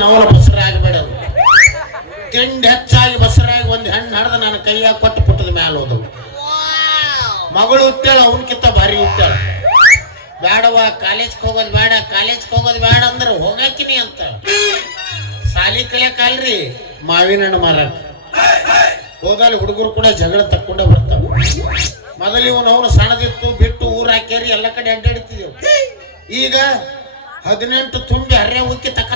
ನವಲ ಬಸರಾಗಬೇಡದು. ತಿಂಡಿ ಹೆಚ್ಚಾಗಿ ಬಸರಾಗಿ ಒಂದು ಹೆಣ್ಣು ಹಡ್ದು ನನ್ನ ಕೈಯಾಗ ಕೊಟ್ಟು ಪುಟ್ಟದ ಮ್ಯಾಲ ಹೋದವು. ಮಗಳು ಹುಟ್ಟಾಳ ಅವನಕಿಂತ ಭಾರಿ ಹುಟ್ಟಾಳ ಬೇಡವಾ ಕಾಲೇಜ್ಗೆ ಹೋಗೋದು ಬೇಡ ಕಾಲೇಜ್ಗೆ ಹೋಗೋದು ಬೇಡ ಅಂದ್ರೆ ಹೋಗಾಕಿನಿ ಅಂತ. ಸಾಲಿ ಕಲಿಯಕಲ್ರಿ ಮಾವಿನ ಹಣ್ಣು ಮಾರಾಟ ಹೋದಲ್ಲಿ ಹುಡುಗರು ಕೂಡ ಜಗಳ ತಕ್ಕೊಂಡ ಬರ್ತಾವ. ಮೊದಲು ಇವನು ಅವನು ಸಣ್ಣದಿತ್ತು, ಬಿಟ್ಟು ಊರ ಹಾಕ್ಯಾರಿ, ಎಲ್ಲ ಕಡೆ ಅಡ್ಡಾಡ್ತಿದ್ದೇವೆ. ಈಗ ಹದಿನೆಂಟು ತುಂಬಿ ಹರ್ಯ ಉಕ್ಕಿ ತಕ್ಕ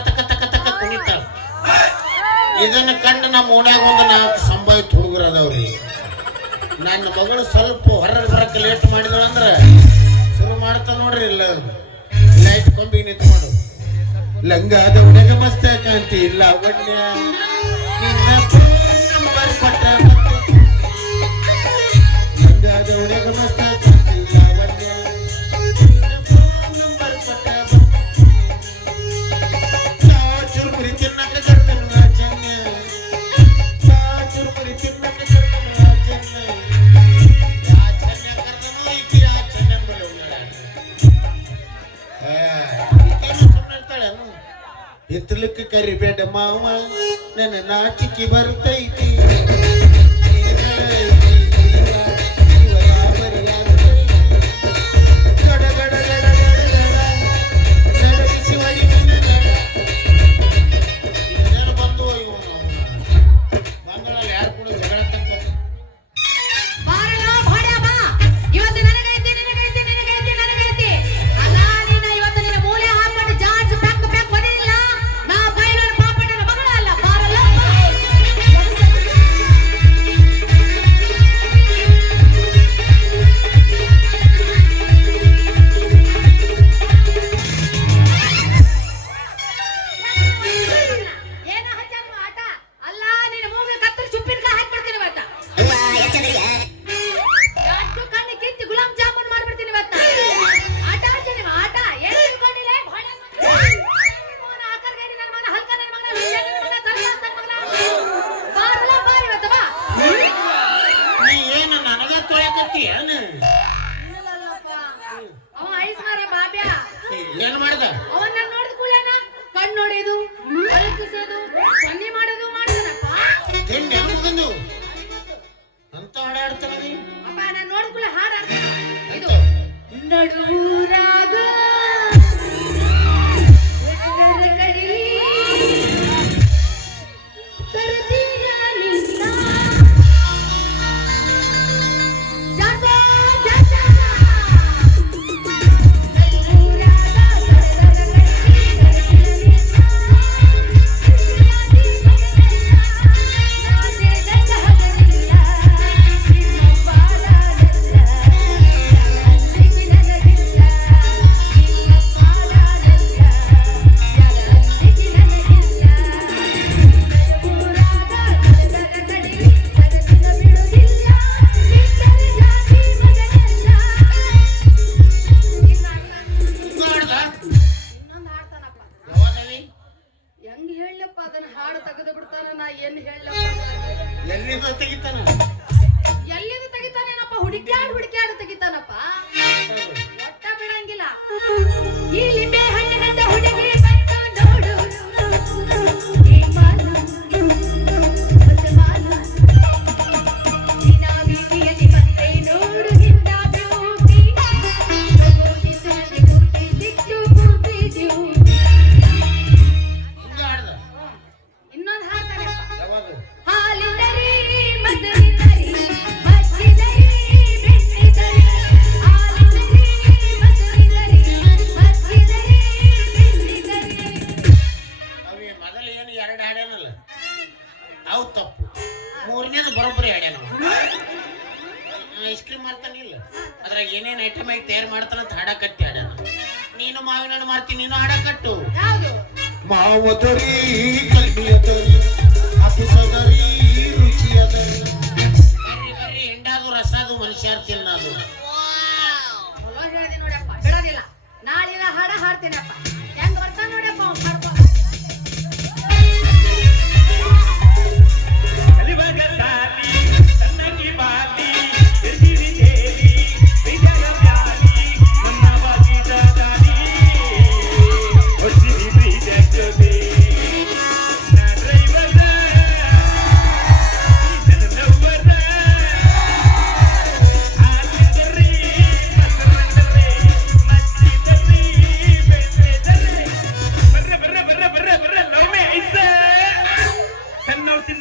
ಇದನ್ನ ಕಂಡು ನಮ್ಮ ಓಣ್ಯಾಗ ಒಂದು ನಾಲ್ಕು ಸಂಭವ ಹುಡುಗರು ಅದಾವ್ರಿ. ನನ್ನ ಮಗಳು ಸ್ವಲ್ಪ ಹೊರಗೆ ಬರಕ್ಕೆ ಲೇಟ್ ಮಾಡಿದಳಂದ್ರೆ ಶುರು ಮಾಡ್ತಾ ನೋಡ್ರಿ ಇಲ್ಲ ಲೈಟ್ ಕೊಂಬಿಗೆ ನಿಂತ್ಕೊಂಡು. ಲಂಗ ಅದು ಉಣೆಗೆ ಮಸ್ತಾಕ ಅಂತ ಇಲ್ಲ ಒಡ್ಡ್ಯ ಮಾವ ನನ್ನ ನಾಚಿಕೆ ಬರುತ್ತೈತಿ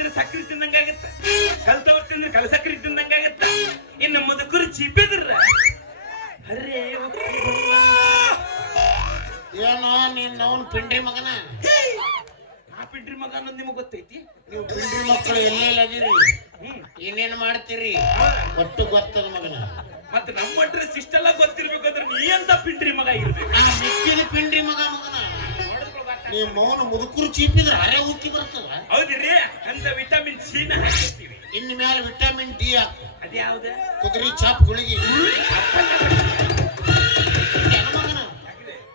ತಿಂದ್ರೆ ಸಕ್ಕರೆ ತಿಂದಂಗಾಗತ್ತ ಕಲ್ತವ್ರು ತಿಂದ್ರೆ ಕಲ ಸಕ್ಕರೆ ತಿಂದಂಗಾಗತ್ತ ಇನ್ನು ಮುದುಕರು ಚಿಪ್ಪಿದ್ರ ಅರೇ ಏನೋ ನಿನ್ನ ಅವನ್ ಪಿಂಡ್ರಿ ಮಗನ? ಆ ಪಿಂಡ್ರಿ ಮಗ ಅನ್ನೋದು ನಿಮಗೆ ಗೊತ್ತೈತಿ? ನೀವು ಪಿಂಡ್ರಿ ಮಕ್ಕಳು ಎಲ್ಲೆಲ್ಲ ಅದೀರಿ? ಏನೇನ್ ಮಾಡ್ತೀರಿ? ಒಟ್ಟು ಗೊತ್ತದ ಮಗನ? ಮತ್ತೆ ನಮ್ಮ ಅಡ್ರೆಸ್ ಇಷ್ಟೆಲ್ಲ ಗೊತ್ತಿರ್ಬೇಕಂದ್ರೆ ನೀ ಅಂತ ಪಿಂಡ್ರಿ ಮಗ ಇರ್ಬೇಕು? ಪಿಂಡ್ರಿ ಮಗ ಮಗನ? ನೀವು ಮೌನ ಮುದುಕರು ಚೀಪಿದ್ರೆ ಅರೆ ಉಕ್ಕಿ ಬರ್ತದ? ಹೌದ್ರಿ ಅಂತ ವಿಟಮಿನ್ ಸಿ ನ ಹಾಕಿರ್ತೀವಿ. ಇನ್ ಮೇಲೆ ವಿಟಮಿನ್ ಡಿ ಅದ್ಯಾವ್ದ? ಕುದುರೆ ಚಾಪ್ ಗುಳಿಗೆ.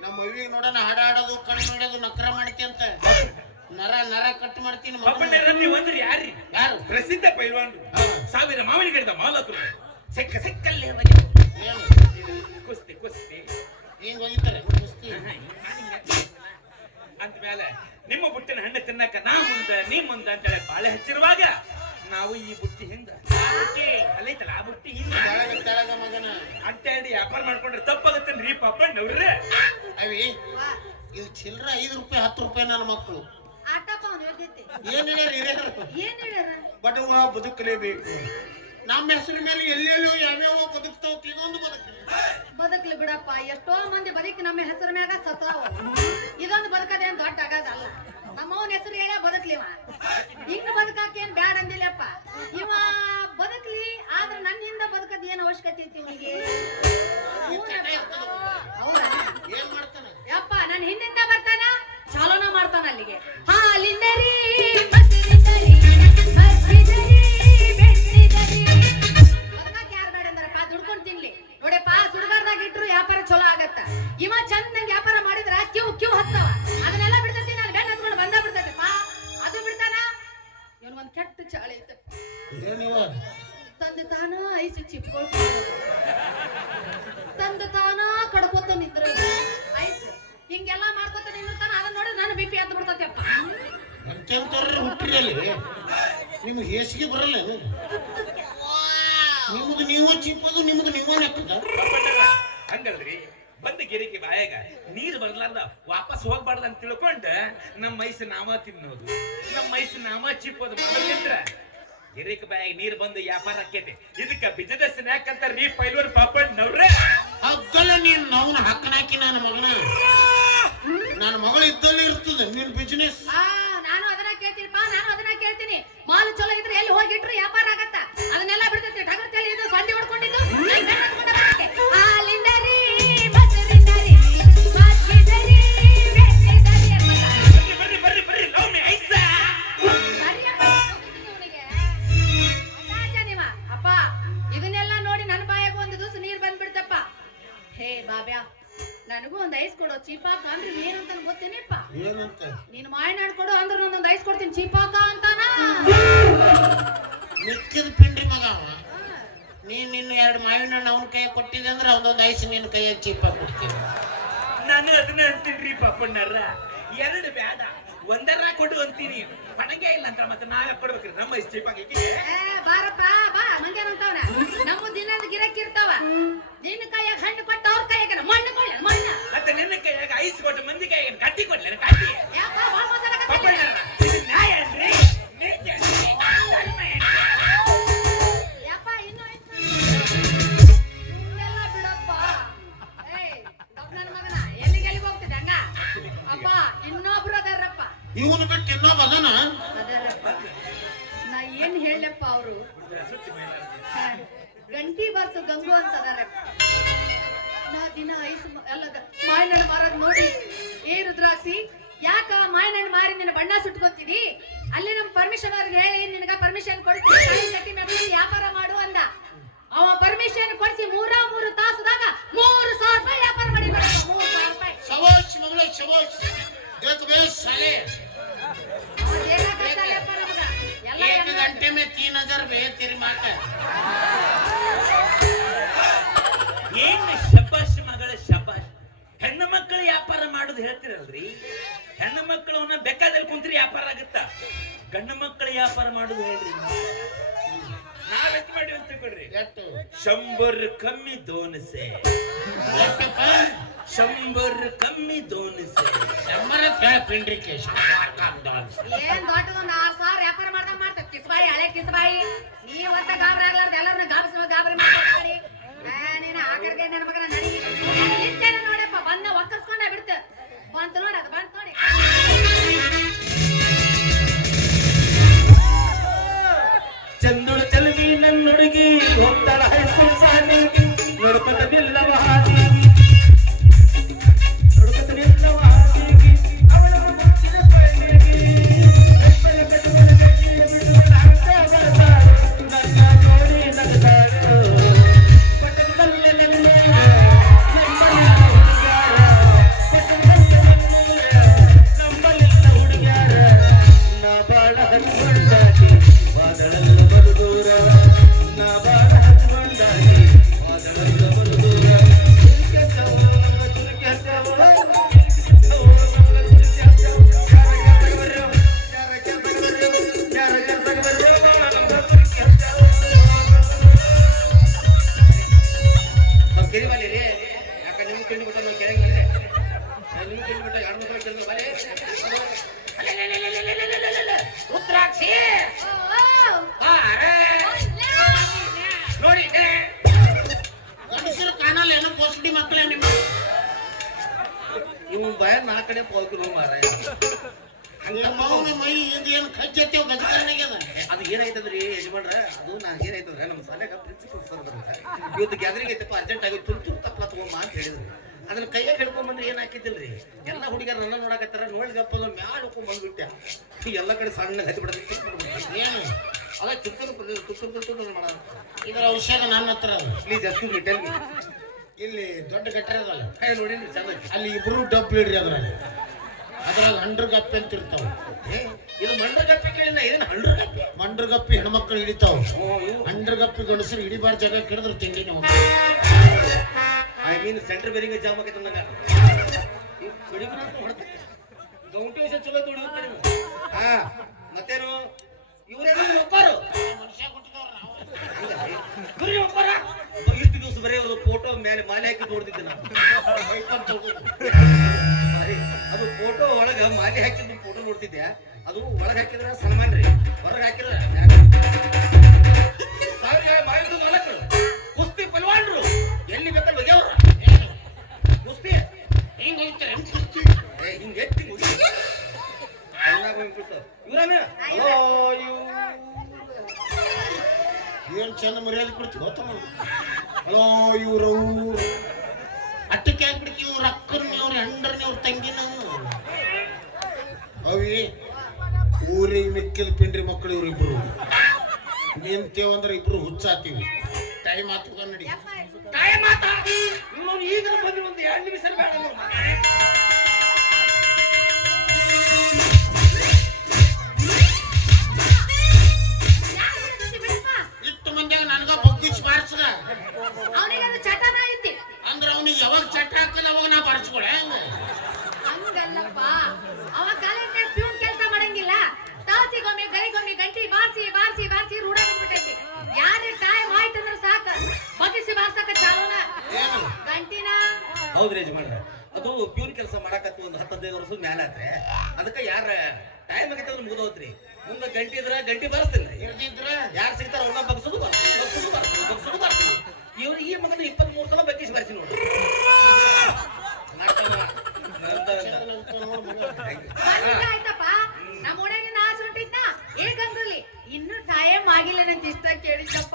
ನಮ್ಮ ಮವಿಗೆ ನೋಡೋಣ ಹಾಡಾಡೋದು ಕಣ್ ನೋಡೋದು ನಕ್ರ ಮಾಡ್ತಿ ಅಂತ. ನರ ನರ ಕಟ್ ಮಾಡ್ತೀನಿ ನೀವು ಅಂದ್ರೆ ಯಾರಿ ಯಾರು? ಪ್ರಸಿದ್ಧ ಪೈಲ್ವಾನ್ ಸಾವಿರ ಮಾವಿನ ಗಿಡದ ಮಾಲಕರು. ಸೆಕ್ಕ ಸೆಕ್ಕಲ್ಲೇ ಕುಸ್ತಿ ಕುಸ್ತಿ. ಹಿಂಗ್ ಕುಸ್ತಿ ಅಂತ ಮೇಲೆ ನಿಮ್ಮ ಬುಟ್ಟಿನ ಹಣ್ಣು ತಿನ್ನಕ ನಾ ಮುಂದ ನೀ ಮುಂದ ಅಂತೇಳಿ ಬಾಳೆ ಹಚ್ಚಿರುವಾಗ ನಾವು ಈ ಬುಟ್ಟಿ ಬುಟ್ಟಿ ಅಲ್ಲೈತಲ್ಲ ಆ ಬುಟ್ಟಿ ಹಿಂಗ ತೆಳಗ ತೆಳಗ ಮಗನ. ಅಂತ ಹೇಳಿ ವ್ಯಾಪಾರ ಮಾಡ್ಕೊಂಡ್ರೆ ತಪ್ಪಾಗತ್ತೇನ್ರಿ ಪಪ್ಪಣ್ಣವ್ರೆ ಅವಿ ಇದು ಚಿಲ್ಲರ ಐದು ರೂಪಾಯಿ ಹತ್ತು ರೂಪಾಯಿ ನನ್ನ ಮಕ್ಕಳು ಏನ್ ಹೇಳ್ಯಾರ ಬಟ್ ಬದುಕಲೇಬೇಕು. ನಮ್ಮ ಹೆಸರು ಮೇಲೆ ಎಲ್ಲೆಲ್ಲೋ ಯಾವ್ಯಾವ ಬದುಕ್ತಾವ ಇದೊಂದು ಬದುಕು ಬದುಕ್ಲಿ ಬಿಡಪ್ಪ, ಎಷ್ಟೋ ಮಂದಿ ಬದುಕಿ ನಮ್ಮ ಹೆಸರು ಮ್ಯಾಗ ಸತ್ತಾವ ಇದೊಂದು ಬದುಕದೇನ್ ದೊಡ್ಡ ಆಗದಲ್ಲ ನಮ್ಮವನ ಹೆಸರು ಹೇಳ ಬದುಕ್ಲಿವ ಹಿಂಗ್ ಬದುಕಾಕ ಏನ್ ಬ್ಯಾಡ ಅಂದಿಲ್ಲಪ್ಪ ಬರಲ್ಲ? ನಿಮ್ದು ನೀವ ಚಿಪ್ಪದು ನಿಮ್ದು ನೀವ ನೆಕ್ಕದ ಹಂಗಲ್ರಿ ಬಂದ ಗಿರಿಕೆ ಬಾಯಾಗ ನೀರು ಬರ್ಲಾರ್ದ ವಾಪಸ್ ಹೋಗ್ಬಾರ್ದು ಅಂತ ತಿಳ್ಕೊಂಡ ನಮ್ಮ ಮೈಸು ನಾವ ತಿನ್ನೋದು ನಮ್ಮ ಮೈಸು ನಾವ ಚಿಪ್ಪೋದು. ಮೊದಲಿಂದ್ರ ಗಿರಿಕೆ ಬಾಯಾಗ ನೀರು ಬಂದು ವ್ಯಾಪಾರ ಆಕೈತಿ ಇದಕ್ಕ ಬಿಸಿನೆಸ್ ಯಾಕಂತ ರೀ ಪೈಲ್ವರ್ ಪಾಪಣ್ಣವ್ರೆ. ಹಗ್ಗಲ ನೀನ್ ನವನ ಹಕ್ಕನಾಕಿ ನನ್ನ ಮಗನ. ನನ್ನ ಮಗಳು ಇದ್ದಲ್ಲಿ ಇರ್ತದೆ ನಿನ್ ಬಿಸ್ನೆಸ್ ಆ ನಾನು ಅದನ್ನ ಕೇಳ್ತೀನಿಪ್ಪ ನಾನು ಅದನ್ನ ಕೇಳ್ತೀನಿ ಮಾಲ್ ಹೋಗಿಟ್ರು ವ್ಯಾಪಾರ ಆಗತ್ತ? ಅದನ್ನೆಲ್ಲ ಬಿಡ್ತೈತಿ. ಟಗರ್ ತಳಿ ಇದು ಸಂಡಿ ಹೊಡ್ಕೊಂಡಿದ್ದು. ಬೆಣ್ಣಿದರಿ ಬರ್ರಿ ಬರ್ರಿ ಬರ್ರಿ ಲವ್ ಮಿ ಐಸ. ಅಪ್ಪ ಇದನ್ನೆಲ್ಲ ನೋಡಿ ನನ್ನ ಬಾಯಾಗ ಒಂದು ದಿವಸ ನೀರು ಬಂದ್ಬಿಡ್ತಪ್ಪ. ಹೇ ಬಾಬ್ಯಾ ನನಗೂ ಒಂದ್ ಐಸ್ ಕೊಡೋ. ಚೀಪಾಕ ಅಂದ್ರೆ ಏನಂತ? ಗೊತ್ತೇನಿಪ್ಪ ನೀನು ಮಾಯನಾಡ್ ಕೊಡು ಅಂದ್ರೆ ನಾನೊಂದು ಐಸ್ ಕೊಡ್ತೀನಿ. ಚೀಪಾಕ ಅಂತಾನ? ಮಿಕ್ಕಿದ ಪಿಂಡ್ರಿ ಮಗ ಅವ ನೀನ್ ಇನ್ನು ಎರಡು ಮಾವಿನ ಹಣ್ಣು ಅವನ ಕೈ ಕೊಟ್ಟಿದೆ ಅಂದ್ರೆ ಅವನೊಂದು ಐಸ್ ನಿನ್ನ ಕೈಯಾಗ ಚೀಪಾಗಿ ಕೊಡ್ತೀನಿ. ನಾನು ಅದನ್ನ ಅಂತೀನ್ರಿ ಪಾಪಣ್ಣರ ಎರಡು ಬೇಡ ಒಂದರ ಕೊಡು ಅಂತೀನಿ. ಪಣಗೆ ಇಲ್ಲ ಅಂತ ಮತ್ತೆ ನಾವೇ ಕೊಡ್ಬೇಕ್ರಿ. ನಮ್ಮ ಇಷ್ಟ ಏ, ಬಾರಪ್ಪ ಬಾ ಮಂಗ್ಯಾರಂತವನ ನಮ್ಮ ದಿನದ ಗಿರಕ್ ಇರ್ತಾವ. ನಿನ್ನ ಕೈಯಾಗ ಹಣ್ಣು ಕೊಟ್ಟ ಅವ್ರ ಕೈಯಾಗ ಮಣ್ಣು ಕೊಡ್ಲ ಮಣ್ಣ? ಮತ್ತೆ ನಿನ್ನ ಕೈಯಾಗ ಐಸ್ ಕೊಟ್ಟು ಮಂದಿ ಕೈಯಾಗ ಕಟ್ಟಿ ಕೊಡ್ಲಿ ಕಟ್ಟಿ? ಯಾಕ ಬಾಳ್ ಮಾತಾಡಕತ್ತಿ? ಪಾಪಣ್ಣರ ಬಣ್ಣ ಸುಟ್ಕೊಂತಿದಿ ಅಲ್ಲಿ ನಮ್ ಪರ್ಮಿಷನ್ ಅವ್ರಿಗೆ ಹೇಳಿ ನಿನಗ ಪರ್ಮಿಷನ್ ಕೊಡ್ತೀನಿ ಕಾಯಿ ಕಟ್ಟಿ ಮೇಲೆ ವ್ಯಾಪಾರ ಮಾಡು ಅಂದ ಅವ ಪರ್ಮಿಷನ್ ಕೊಡ್ಸಿ ಮೂರ ಮೂರು ತಾಸದಾಗ ಮೂರು ಸಾವಿರ ರೂಪಾಯಿ ವ್ಯಾಪಾರ ಮಾಡಿ ಮೂರು ಸಾವಿರ ರೂಪಾಯಿ ಶಬಾಷ್ ಮಗಳೇ ಶಬಾಷ್ ದೇಖ್ ಬೇ ಸಾಲೆ ಅವ್ರ್ ಏನಾಗತ್ತಲ್ಲಪ್ಪ ನಮ್ಗ? ಎಲ್ಲ एक ಎಲ್ಲ- घंटे में तीन हजार बे तेरी माता ಏನ್ ಶಬಾಷ್ ಮಗಳ ಶಬಾಷ್ ಹೆಣ್ಣು ಮಕ್ಕಳು ವ್ಯಾಪಾರ ಮಾಡೋದು ಹೇಳ್ತಿರಲ್ರಿ ವ್ಯಾಪಾರ ಆಗತ್ತ? ಗಂಡು ಮಕ್ಕಳ ವ್ಯಾಪಾರ ಮಾಡುದು ಹೇಳ್ರಿ. ನಾವ್ ಎತ್ ಮಾಡಿ ಅಂತ ಕೊಡ್ರಿ ಶಂಬರ್ ಕಮ್ಮಿ ದೋನಸೆ. ಶಂಬರ್ ಕಮ್ಮಿ ದೋನಸೆ. ಶಂಬರ ಏನ್ ದೊಡ್ಡದೊಂದು ಆರ್ ಸಾವಿರ ವ್ಯಾಪಾರ ಮಾಡ್ದಂಗ್ ಕಿಸ್ಬಾಯಿ ಹಳೆ ಕಿಸ್ಬಾಯಿ. ನೀ ಒಂದ ಗಾಬರಿ ಆಗ್ಲಾರ್ದ ಎಲ್ಲರನ್ನ ಗಾಬರಿಸುವ ಗಾಬರಿ ಮಾಡಿ ನೀನು ಆಕರ್ಗೆ ನನ್ನ ಮಗನ ನಡಿ. ನಿಂತೇನ ನೋಡಪ್ಪ. ಬಂದ ಒಕ್ಕರ್ಸ್ಕೊಂಡ ಬಿಡ್ತ ಬಂತ ನೋಡಿ ಅದು ಬಂತ ನೋಡಿ. ಔಷಧ ನನ್ನ ಹತ್ರ ಅದ. Please excuse me tell me ಇಲ್ಲಿ ದೊಡ್ಡ ಗಟ್ಟರ ಅದಲ್ಲ. ಕೈ ನೋಡಿ ಚಂದ ಐತಿ. ಅಲ್ಲಿ ಇಬ್ರು ಡಬ್ ಇಡ್ರಿ ಅದ್ರಾಗ ಅದ್ರಾಗ ಹಂಡ್ರ ಗಪ್ಪಿ ಅಂತ ಇರ್ತಾವ. ಏ, ಇದು ಮಂಡ್ರ ಗಪ್ಪಿ ಕೇಳಿಲ್ಲ ಇದನ್ನ ಹಂಡ್ರ ಮಂಡ್ರಗಪ್ಪಿ ಮಂಡ್ರ ಗಪ್ಪಿ ಹೆಣ್ಮಕ್ಳು ಹಿಡಿತಾವ. ಓ, ಇವು ಹಂಡ್ರ ಗಪ್ಪಿ ಗಂಡಸರು ಹಿಡಿಬಾರ ಜಾಗ ಕಿಡಿದ್ರು ತಿಂಡಿ ನಾವು I mean centre bearing jam ಆಗೈತೆ ನಂಗ ಗೌಂಟಿ ವರ್ಷ ಚಲೋ ದುಡಿಯುತ್ತಾರೆ ಹಾ. ಮತ್ತೇನು? ಇವರೇನು ಒಪ್ಪಾರು. ಬರೀ ಒಪ್ಪಾರ ಇಷ್ಟು ದಿವಸ ಬರೀ ಅದು ಫೋಟೋ ಮೇಲೆ ಮಾಲೆ ಹಾಕಿ ನೋಡ್ತಿದ್ದೆ ನಾನು. ಅದು ಫೋಟೋ ಒಳಗ ಮಾಲೆ ಹಾಕಿದ್ದು ಫೋಟೋ ನೋಡ್ತಿದ್ದೆ ಅದು ಒಳಗ ಹಾಕಿದ್ರೆ ಸನ್ಮಾನ ರೀ ಹೊರಗೆ ಹಾಕಿದ್ರ ಅವನಿಗೆ ಚಟ ಚಟನ ಐತಿ. ಅಂದ್ರೆ ಅವನಿಗೆ ಯಾವಾಗ ಚಟ ಹಾಕಲ್ಲ ಅವಾಗ ನಾ ಬಾರಿಸ್ಕೊಳೆ ಹಂಗ? ಹಂಗಲ್ಲಪ್ಪ. ಅವ ಕಾಲೇಜ್ ಪ್ಯೂನ್ ಕೆಲಸ ಮಾಡಂಗಿಲ್ಲ. ತಾಸಿಗೊಮ್ಮೆ ಗರಿಗೊಮ್ಮೆ ಗಂಟಿ ಬಾರ್ಸಿ ಬಾರ್ಸಿ ಬಾರ್ಸಿ ರೂಢ ಬಂದ್ಬಿಟ್ಟೈತಿ. ಯಾರೇ ಟೈಮ್ ಅಂದ್ರೆ ಸಾಕ. ಬಗಿಸಿ ಬಾರ್ಸಕ ಬಾಸಕ ಏನು? ಗಂಟಿನ. ಹೌದ್ರಿ ಯಜಮಾನ್ರ. ಅದು ಪ್ಯೂನ್ ಮಾಡಕತ್ತ ಒಂದು ಹತ್ತು ಹದಿನೈದು ವರ್ಷದ ಮ್ಯಾಲ ಆತ್ರಿ ಅದಕ್ಕೆ ಯಾರ ಟೈಮ್ ಆಗೈತೆ ಅಂದ್ರೆ ಮುಗಿದೋತ್ರಿ. ಮುಂದೆ ಗಂಟಿ ಇದ್ರ ಗಂಟಿ ಬರ್ಸ್ತೇನ್ರಿ ಇರ್ದಿದ್ರ ಯಾರು ಸಿಗ್ತಾರ ಅವ್ರನ್ನ ಬಗ್ಸುದು ಬರ್ತದೆ ಬಗ್ಸುದು ಬರ್ತದೆ ಬಗ್ಸುದು ಬರ್ತದೆ ಇವ್ರು ಈ ಮಗನ ಇಪ್ಪತ್ಮೂರು ಸಲ ಬಗ್ಗಿಸಿ ಬರ್ಸಿ ನೋಡ್ರಿ. ನಾಟಕ ಅಂತ ಅಂತ. ಬಂದಿದ್ದ ಆಯ್ತಪ್ಪ. ನಮ್ಮ ಹುಡುಗಿನ ನಾ ಹೊಂಟಿದ್ನ ಏ ಗಂಗುಲಿ ಇನ್ನು ಟೈಮ್ ಆಗಿಲ್ಲ ನಂತ ಇಷ್ಟ ಕೇಳಿದ್ದಪ್ಪ.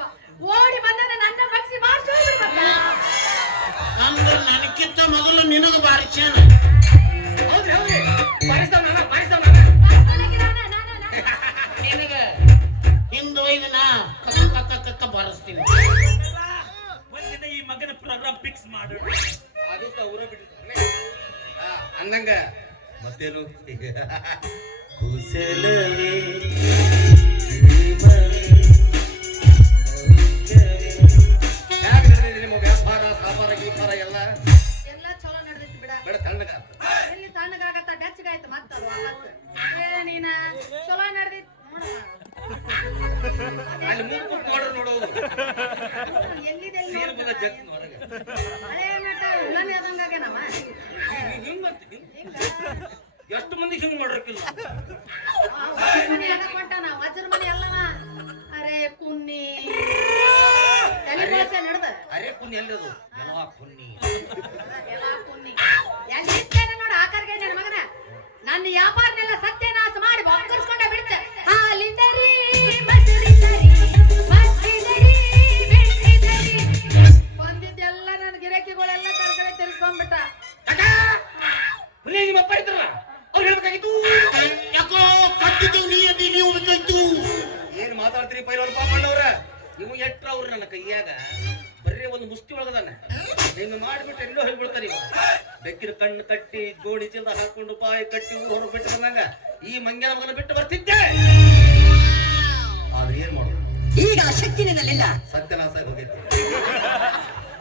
ಓಡಿ ಬಂದ ನನ್ನ ಬಗ್ಸಿ ಹೋಗ್ಬಿಡ್ಬೇಕ ಅಂದ್ರೆ ನನಕ್ಕಿಂತ ಮೊದಲು ನಿನಗ ಬಾರಿ ಹೌದ್ರಿ ಬಾರಿಸ್ತೀನಿ ಒಂದಿನ ಈ ಮಗನ ಪ್ರೋಗ್ರಾಮ್ ಫಿಕ್ಸ್ ಆ, ಅಂದಂಗ ಮತ್ತೇನು? ಕುಶಲವೇ ಜೀವವೇ, ಸೌಖ್ಯವೇ. ಹ್ಯಾಗ್ ನಡ್ದಿದೆ ನಿಮ್ಗೆ? ವ್ಯಾಪಾರ ಸಾಪಾರ ಗೀಪಾರ ಎಲ್ಲ? ಎಲ್ಲ ಚಲೋ ನಡೆದೈತಿ ಬಿಡ. ಬೇಡ ತಣ್ಣಗ ಎಲ್ಲಿ ತಣ್ಣಗಾಗತ್ತ? ಬೆಚ್ಚಗಾಯ್ತು ಮತ್ತದು ಏ ನೀನ ಚಲೋ ನಡೆದಿತ್ತು. ನೋಡವ್ವ. ಅಲ್ಲಿ ಮುಂದೆ ಕೂತ್ ನೋಡ್ರಿ ನೋಡೋದು ಸೀಲ್ ಬಂದ ಹೊರಗೆ. ಹಿಂಗ್-. ಹಿಂಗ ಎಷ್ಟು ಮಂದಿ ಹಿಂಗ್ ಅಲ್ಲವ. ಅರೆ ಕುನ್ನಿ. ಅರೆ ಎಲ್ಲ ಕುನ್ನಿ ಎಲ್ಲ ಕುನ್ನಿ. ಎಲ್ಲಿದ್ದೇನೆ ನೋಡು ಆಕರ್ಗೆ ನನ್ನ ಮಗನ ನನ್ನ ವ್ಯಾಪಾರನೆಲ್ಲ ಸತ್ಯನಾಶ ಅಪ್ಪ ಇದ್ರಲ್ಲ ಅವ್ರು ಹೇಳ್ಬೇಕಾಗಿತ್ತು. ಯಾಕೋ ಕಟ್ಟಿದ್ದು ನೀ ಅದಿ ನೀವು ಬೇಕಾಯ್ತು ಏನ್ ಮಾತಾಡ್ತೀರಿ ಪೈಲವನ್ ಪಾಪಣ್ಣವ್ರ? ಇವು ಎಟ್ರ ಅವ್ರು ನನ್ನ ಕೈಯಾಗ? ಬರೀ ಒಂದು ಮುಷ್ಟಿ ಒಳಗದಾನ ನಿನ್ನ ಮಾಡ್ಬಿಟ್ಟು ಎಲ್ಲೋ ಹೇಳ್ಬಿಡ್ತಾರೆ ಇವ ಬೆಕ್ಕಿನ ಕಣ್ಣು ಕಟ್ಟಿ ಜೋಡಿ ಚೀಲ ಹಾಕೊಂಡು ಬಾಯಿ ಕಟ್ಟಿ ಊರು ಹೊರಗೆ ಬಿಟ್ಟು ಬಂದಾಗ ಈ ಮಂಗ್ಯನ ಮಗನ ಬಿಟ್ಟು ಬರ್ತಿದ್ದೆ. ಈಗ ಆ ಶಕ್ತಿ ನಿನ್ನಲ್ಲಿಲ್ಲ. ಸತ್ಯನಾಶ ಹೋಗೈತಿ.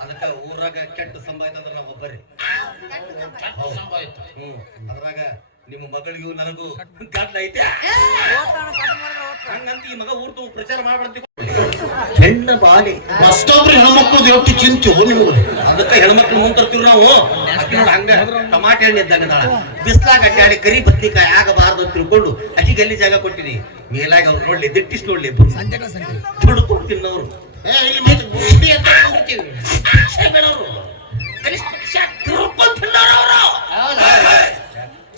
ಅದಕ್ಕ ಊರಾಗ ಕೆಟ್ಟ ಸಂಭಾಯ್ತ ಅಂದ್ರೆ ನಾವು ಒಬ್ಬರಿ ಹ್ಮ್. ಅದ್ರಾಗ ನಿಮ್ಮ ಮಗಳಿಗೂ ನನಗೂ ಗಂಟ್ಲ ಐತೆ. ಹಂಗಂತ ಈ ಮಗ ಊರ್ದು ಪ್ರಚಾರ ಮಾಡ್ಬಾರ್ದು ಹೆಣ್ಣ ಬಾಲಿ. ಅಷ್ಟೊಬ್ರು ಹೆಣ್ಮಕ್ಳದ್ದು ಎಷ್ಟು ಚಿಂತೆ ನಿಮ್ಗೆ. ಅದಕ್ಕೆ ಹೆಣ್ಮಕ್ಳು ಮುಂತರ್ತೀವಿ ನಾವು. ಅಕ್ಕಿ ನೋಡ್ ಹಂಗ ಟಮಾಟೆ ಹಣ್ಣು ಇದ್ದಂಗ ಬಿಸ್ಲಾಗ ಅಡ್ಡಾಡಿ ಕರಿ ಬದ್ನಿಕಾಯಿ ಆಗಬಾರ್ದು ಅಂತ ತಿಳ್ಕೊಂಡು ಅಕ್ಕಿ ಗಲ್ಲಿ ಜಾಗ ಕೊಟ್ಟಿನಿ? ಮೇಲಾಗಿ ಅವ್ರು ನೋಡ್ಲಿ ದಿಟ್ಟಿಸ್ ನೋಡ್ಲಿ ದುಡ್ಡು ಕೊಡ್ತೀನಿ ಅವ್ರು. ಏ ಇಲ್ಲಿ ಮತ್ತೆ ಗುಂಡಿ ಅಂತ ಕೂರ್ತೀವಿ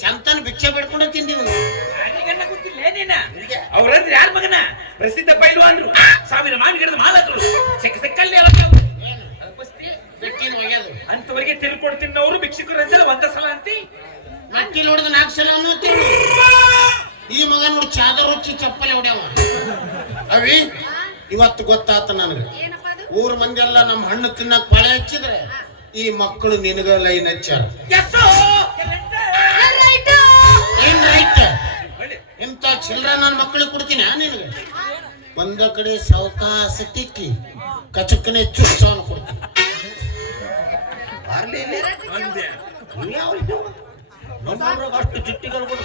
ಚಂತನ ಭಿಕ್ಷೆ ಬೇಡ್ಕೊಂಡು ತಿಂದೀವಿ ಯಾರಿಗನ್ನ ಗೊತ್ತಿಲ್ಲ ನೀನ ಅವ್ರಂದ್ರೆ ಯಾರ ಮಗನ ಪ್ರಸಿದ್ಧ ಪೈಲ್ವಾನ್ರು ಸಾವಿರ ಮಾವಿಗಿಡದ ಮಾಲಕರು ಸೆಕ್ಕ ಸೆಕ್ಕಲ್ಲಿ ಅವತ್ತು ಅವ್ರು. ಬೆಟ್ಟಿನ ಒಗ್ಯೋದು ಅಂತವರಿಗೆ ತಿಳ್ಕೊಡ್ತಿನ್ನವರು ಭಿಕ್ಷುಕರು ಅಂತೆಲ್ಲ ಒಂದ ಸಲ ಅಂತಿ ಮಕ್ಕಿ ನೋಡಿದ ನಾಲ್ಕು ಸಲ ಅನ್ನೋತೀವಿ ಈ ಮಗ ನೋಡಿ ಚಾದರ್ ಹುಚ್ಚಿ ಚಪ್ಪಲಿ ಹೊಡ್ಯಾವ ಅವಿ ಇವತ್ತು ಗೊತ್ತಾತ ನನಗೆ. ಊರ ಅದು? ಊರ್ ಮಂದಿ ಎಲ್ಲ ನಮ್ಮ ಹಣ್ಣು ತಿನ್ನಕ್ ಪಾಳೆ ಹಚ್ಚಿದ್ರೆ. ಈ ಮಕ್ಕಳು ನಿನಗ ಲೈನ್ ಹಚ್ಚಾರ ರೈಟ್ ಏನ್ ರೈಟ್ ಇಂಥ ಚಿಲ್ಲರೆ ನನ್ನ ಮಕ್ಕಳಿಗೆ ಕೊಡ್ತೀನಿ ನಿನಗೆ? ಒಂದ ಕಡೆ ಸಾವಕಾಶ ತಿಕ್ಕಿ ಕಚಕನೆ ಚುಚ್ಚ ಕೊಡ್ತೀನಿ. ಅಷ್ಟು ಚಿಟ್ಟಿಗಳು ಕೊಟ್ಟು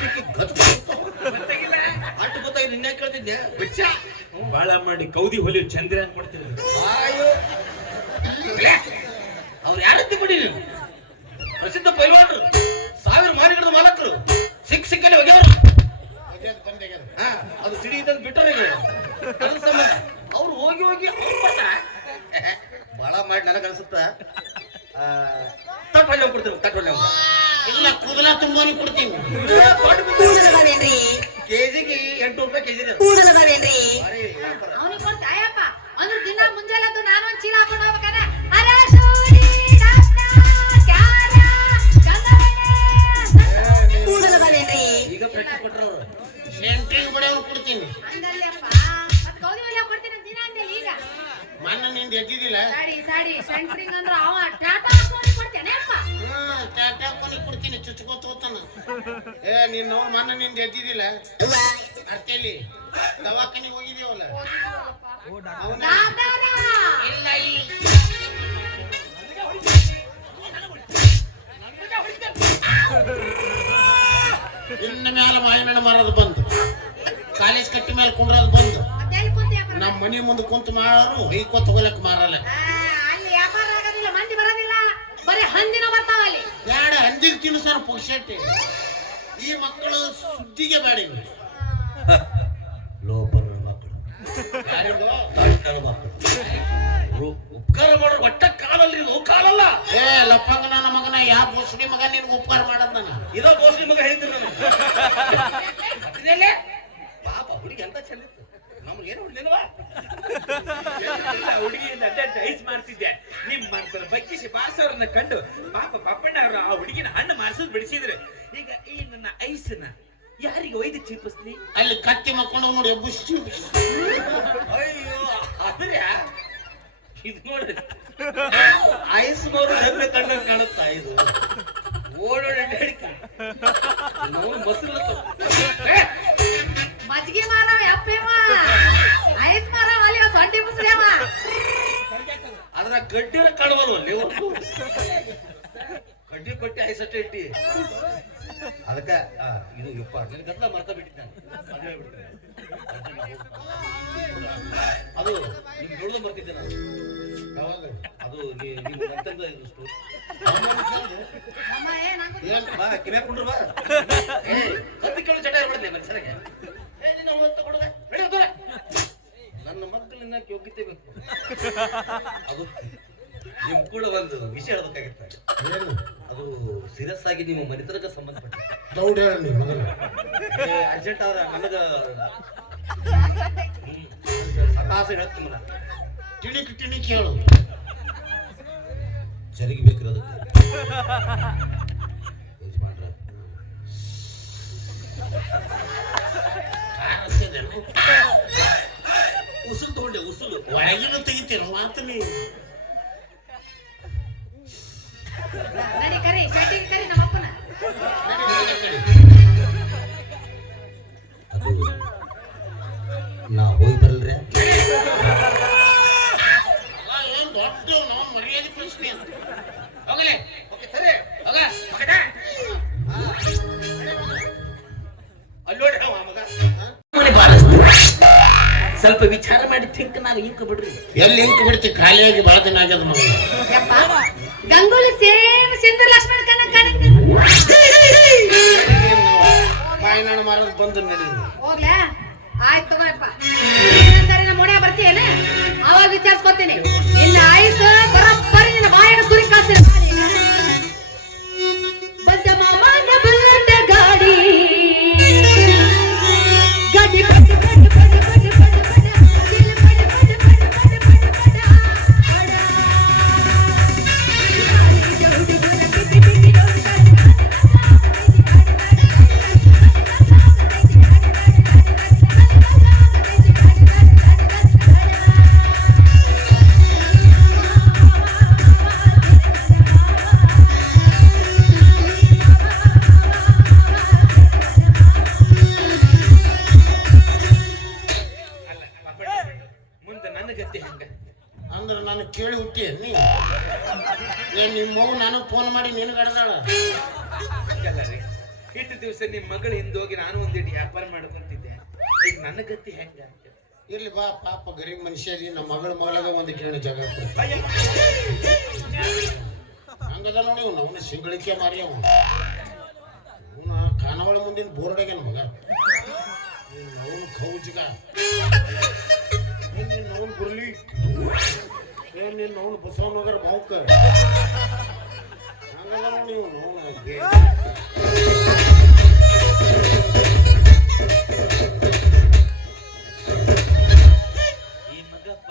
ತಿಕ್ಕಿ ಅಷ್ಟಕ್ಕೆ ನಿನ್ನೆ ಕೇಳ್ತಿದ್ದೆ. ಬಿಚ್ಚ ಬಾಳ ಮಾಡಿ ಕೌದಿ ಹೊಲಿ ಚಂದ್ರ ಅಂತ ಕೊಡ್ತೀನಿ ಅಯ್ಯೋ. ಅವ್ರು ಯಾರತ್ತಿ ಕೊಡಿ ನೀವು? ಪ್ರಸಿದ್ಧ ಪೈಲ್ವಾಡ್ರು ಸಾವಿರ ಮಾರಿಗಿಡದ ಮಾಲಕರು ಸಿಕ್ ಸಿಕ್ಕಲ್ಲಿ ಹೋಗ್ಯಾರ ಹಾ ಅದು ಸಿಡಿ ಇದ್ದಂಗೆ ಬಿಟ್ಟರೆ ಸಂಬಂಧ. ಅವ್ರು ಹೋಗಿ ಹೋಗಿ ಅವ್ರು ಬರ್ತಾರ ಬಹಳ ಮಾಡಿ ನನಗೆ ಅನ್ಸುತ್ತ. ತಟ್ಟೊಳ್ಳೆ ಕೊಡ್ತೀವಿ ತಟ್ಟೊಳ್ಳೆ ಇಲ್ಲ ಕೂದಲ ತುಂಬಾನು ಕೊಡ್ತೀನಿ. ಕೂದಲದಾವೇನ್ರಿ ಕೆಜಿಗೆ ಎಂಟು ರೂಪಾಯಿ ಕೆಜಿ ಕೂದಲದಾವೇನ್ರಿ ಅವನಿಗೆ ಕೊಡ್ತಾಯಪ್ಪ. ಅಂದ್ರೆ ದಿನ ಮುಂಜಾನೆ ನಾನೊಂದ್ ಚೀಲ ಹಾಕೊಂಡು ಹೋಗ್ಬೇಕಾದ್ರೆ ಅರೆ ಇನ್ನ ಮ್ಯಾಲ ಮಾವಿನ ಮರದ ಬಂದು. ಕಾಲೇಜ್ ಕಟ್ಟಿ ಮೇಲೆ ಕುಂಡ್ರದು ಬಂದು. ನಮ್ಮ ಮನೆ ಮುಂದೆ ಕುಂತು ಮಾರೋರು ಹೊಯ್ಕೋತ ಹೋಗ್ಲಕ್ ಮಾರಲ್ಲ. ಬರೀ ಹಂದಿನ ಬರ್ತಾವ ಅಲ್ಲಿ ಬ್ಯಾಡ ಹಂದಿಗೆ ತಿನ್ಸಾರ ಪುಕ್ಷಟ್ಟಿ ಈ ಮಕ್ಕಳು ಸುದ್ದಿಗೆ ಬೇಡ ಇವ್ರು. ಲೋಪರ ಮಕ್ಕಳು ಯಾರಿಗೋ? ತಟ್ಟಣ ಮಕ್ಕಳು ರು- ಉಪಕಾರ ಮಾಡೋರು ಒಟ್ಟ ಕಾಲಲ್ರಿ ಇದು ಕಾಲಲ್ಲ ಏ ಲಪ್ಪಂಗ ನನ್ನ ಮಗನ ಯಾವ ಮುಸ್ಲಿ ಮಗ ನಿನ್ಗೆ ಉಪಕಾರ ಮಾಡದ್ ನಾನು? ಇದೋ ಬೋಸ್ಲಿ ಮಗ ಹೇಳ್ತೀನಿ ನಾನು. ಅದ್ರಲ್ಲೇ ಪಾಪ ಹುಡುಗಿ ಎಂತ ಚಂದ ನಮ್ಗೆ ಏನು ಹೊಡ್ಲಿಲ್ವಾ ಹುಡುಗಿಯಿಂದ ಅಡ್ಡ ಐಸ್ ಮಾಡ್ತಿದ್ದೆ ನಿಮ್ ಮಾಡ್ತಾರ ಬಗ್ಗಿಸಿ ಬಾರ್ಸವ್ರನ್ನ ಕಂಡು ಪಾಪ ಪಪ್ಪಣ್ಣ ಅವರು ಆ ಹುಡುಗಿನ ಹಣ್ಣು ಮಾರ್ಸೋದ್ ಬಿಡಿಸಿದ್ರು. ಈಗ ಈ ನನ್ನ ಐಸ್ನ ಯಾರಿಗೆ ಒಯ್ದು ಚೀಪಿಸ್ಲಿ? ಅಲ್ಲಿ ಕತ್ತಿ ಮಕ್ಕೊಂಡು ನೋಡಿ ಎಬ್ಬುಸಿ ಅಯ್ಯೋ ಅದ್ರೆ ಇದು ನೋಡ್ರಿ. ಐಸ್ ನೋಡು ಡಬ್ಬೆ ಕಂಡಂಗ್ ಕಾಣುತ್ತಾ ಇದು? ಓಡೋಡಿ ನಾವು ಮೊಸರು ಮಜ್ಜಿಗೆ ಮಾರವ ಅಪ್ಪೇವ ಐಸ್ ಮಾರವ ಅಲ್ಲಿ ಸೊಂಟಿ ಮುಸ್ರಿಯವ ಅದ್ರ ಗಡ್ಡಿರ ಕಾಣುವಲ್ವ ಕಡ್ಡಿ ಕೊಟ್ಟಿ ಐಸ್ ಅಷ್ಟೇ ಇಟ್ಟಿ. ಅದಕ್ಕ ಇದು ಯಪ್ಪ, ನನ್ ಗದ್ಲ ಮರ್ತ ಬಿಟ್ಟಿದ್ದೆ. ಮದ್ವೆ ಅದು ಬರ್ತಿದ್ದೆ ನಾನು. ಅದು ನೀವು ಅಮ್ಮ ಏ ಬಾ ಬಾ. ಏ ಕೇಳು ಏ, ನಿನ್ನ ನನ್ನ ಮಕ್ಕಳನ್ನ ಯೋಗ್ಯತೆ ಬೇಕು. ಅದು ನಿಮ್ ಕೂಡ ಒಂದು ವಿಷಯ ಹೇಳ್ಬೇಕಾಗಿತ್ತು ಏನು? ಅದು ಸೀರಿಯಸ್ ಆಗಿ ನಿಮ್ಮ ಮನೆತನಕ ಸಂಬಂಧಪಟ್ಟ ದೌಡ್ ಹೇಳ ನೀ ಮಗನ ಅರ್ಜೆಂಟ್ ಆದ್ರೆ ನನಗ ಸತಾಸ ಹೇಳ್ತೀನಿ ನಾನು ಟಿಣಿಕ್ ಟಿಣಿಕ್ ಹೇಳು. ಜರಿಗೆ ಬೇಕಿರೋದು ಯಜಮಾನ್ರ. ಕಾರಸ್ತಿದೇನು? ಉಸುಲು ತಗೊಂಡೆ ಉಸುಲು. ಒಳಗಿನ ತೆಗಿತೀರ ಮಾತ್ರ ನೀ ನಡಿ ಕರಿ ಶೆಟ್ಟಿಗೆ ಕರಿ ನಮ್ಮಪ್ಪನ. ನಾ ಹೋಗಿ ಬರಲ್ರಿ ಏನ್ ದೊಡ್ಡ ನಾವು ಮರ್ಯಾದೆ ಪ್ರಶ್ನೆ ಅಂತ. ಹೋಗಲೇ. ಓಕೆ ಸರಿ. ಹೋಗ. ಮಗದ ಅಲ್ಲಿ ಅವ ಮಗ. ಮನೆ ಸ್ವಲ್ಪ ವಿಚಾರ ಮಾಡಿ ಥಿಂಕ್ ನಾನು ಇಂಕ್ ಬಿಡ್ರಿ. ಎಲ್ಲಿ ಇಂಕ್ ಬಿಡ್ತಿ? ಖಾಲಿಯಾಗಿ ಬಹಳ ದಿನ ಆಗ್ಯದ ಯಪ್ಪ. ಗಂಗೂಲಿ ಸೇಮ್ ಸಿಂಧು ಲಕ್ಷ್ಮಣ ಕಾಣಂಗ ಬಾಯಿನಾಣ ಮಾರೋದು ಬಂದು ಹೋಗ್ಲಾ? ಆಯ್ತು ತಗೋಯಪ್ಪ ಏನಂತಾರೆ ನಮ್ಮ ಮನೆ ಬರ್ತೀಯೇನ? ಅವಾಗ ವಿಚಾರಿಸ್ಕೊತೀನಿ. ನಿನ್ನ ಆಯ್ತು ಬರೋಬ್ಬರಿ ನಿನ್ನ ಬಾಯಿನ ಸುರಿ ಕಾಸ್ತೀನಿ. ಗರೀಬ್ ಮನುಷ್ಯ ಇದೀನಿ, ನಮ್ಮ ಮಗಳ ಮಗಳಾಗ ಒಂದು ಕೇಳಿ ಜಾಗ. ಹಂಗದ ನೋಡಿ ಅವನು ಸಿಂಗಳಿಕೆ ಮಾರಿ ಅವನು. ಖಾನಾವಳ ಮುಂದಿನ ಬೋರ್ಡಾಗೆ ಮಗ. ಅವನು ಕೌಜ್ಗ. ನಿನ್ನ ಅವನು ಬರ್ಲಿ ನಿನ್ನ ಅವನು ಬಸವನಗರ ಭಾವುಕ ಹಂಗದ ನೋಡಿ ಅವನು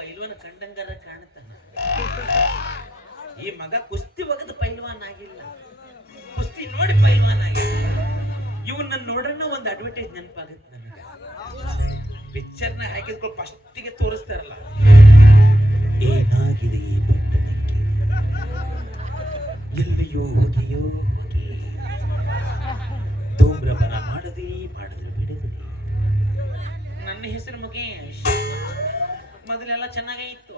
ಪೈಲ್ವಾನ ಕಂಡಂಗಾರ ಕಾಣುತ್ತಾನೆ ಈ ಮಗ ಕುಸ್ತಿ ಒಗದ ಪೈಲ್ವಾನ್ ಆಗಿಲ್ಲ. ಕುಸ್ತಿ ನೋಡಿ ಪೈಲ್ವಾನ್ ಆಗಿಲ್ಲ. ಇವನ್ನ ನೋಡೋಣ ಒಂದು ಅಡ್ವರ್ಟೈಸ್ ನೆನಪಾಗುತ್ತೆ ನನಗೆ. ಪಿಕ್ಚರ್ನ ಹಾಕಿದ್ಕೊಂಡು ಫಸ್ಟಿಗೆ ತೋರಿಸ್ತಾರಲ್ಲ. ಏನಾಗಿದೆ ಈ ಪಟ್ಟಣಕ್ಕೆ? ಎಲ್ಲಿಯೋ ಹೊಗೆಯೋ ಹೊಗೆ. ಧೂಮ್ರಪನ ಮಾಡದೆ ಮಾಡಿದ್ರೆ ಬಿಡದೆ ನನ್ನ ಹೆಸರು ಮುಖೇಶ್ ಮೊದಲೆಲ್ಲ ಚೆನ್ನಾಗೇ ಇತ್ತು.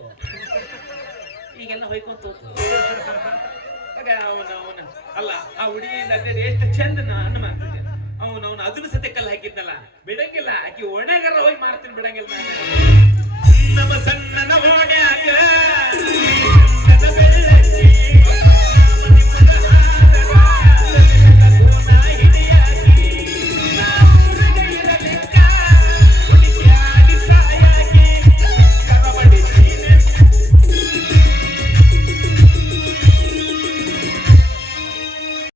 ಈಗೆಲ್ಲ ಹೊಯ್ಕೊಂತ ಅವನ ಅವನ, ಅಲ್ಲ, ಆ ಹುಡುಗಿಯಿಂದ ಅದೇ ಎಷ್ಟು ಚಂದ ನಾನು ಮಾಡ್ತಿದ್ದೆ. ಅವನು ಅವನು ಅದನ್ನ ಸತೆ ಕಲ್ಲು ಹಾಕಿದ್ನಲ್ಲ, ಬಿಡಂಗಿಲ್ಲ, ಆಕಿ ಒಣಗರ ಹೋಗಿ ಮಾಡ್ತೀನಿ ಬಿಡಂಗಿಲ್ಲ ನಮ್ಮ ಸಣ್ಣನ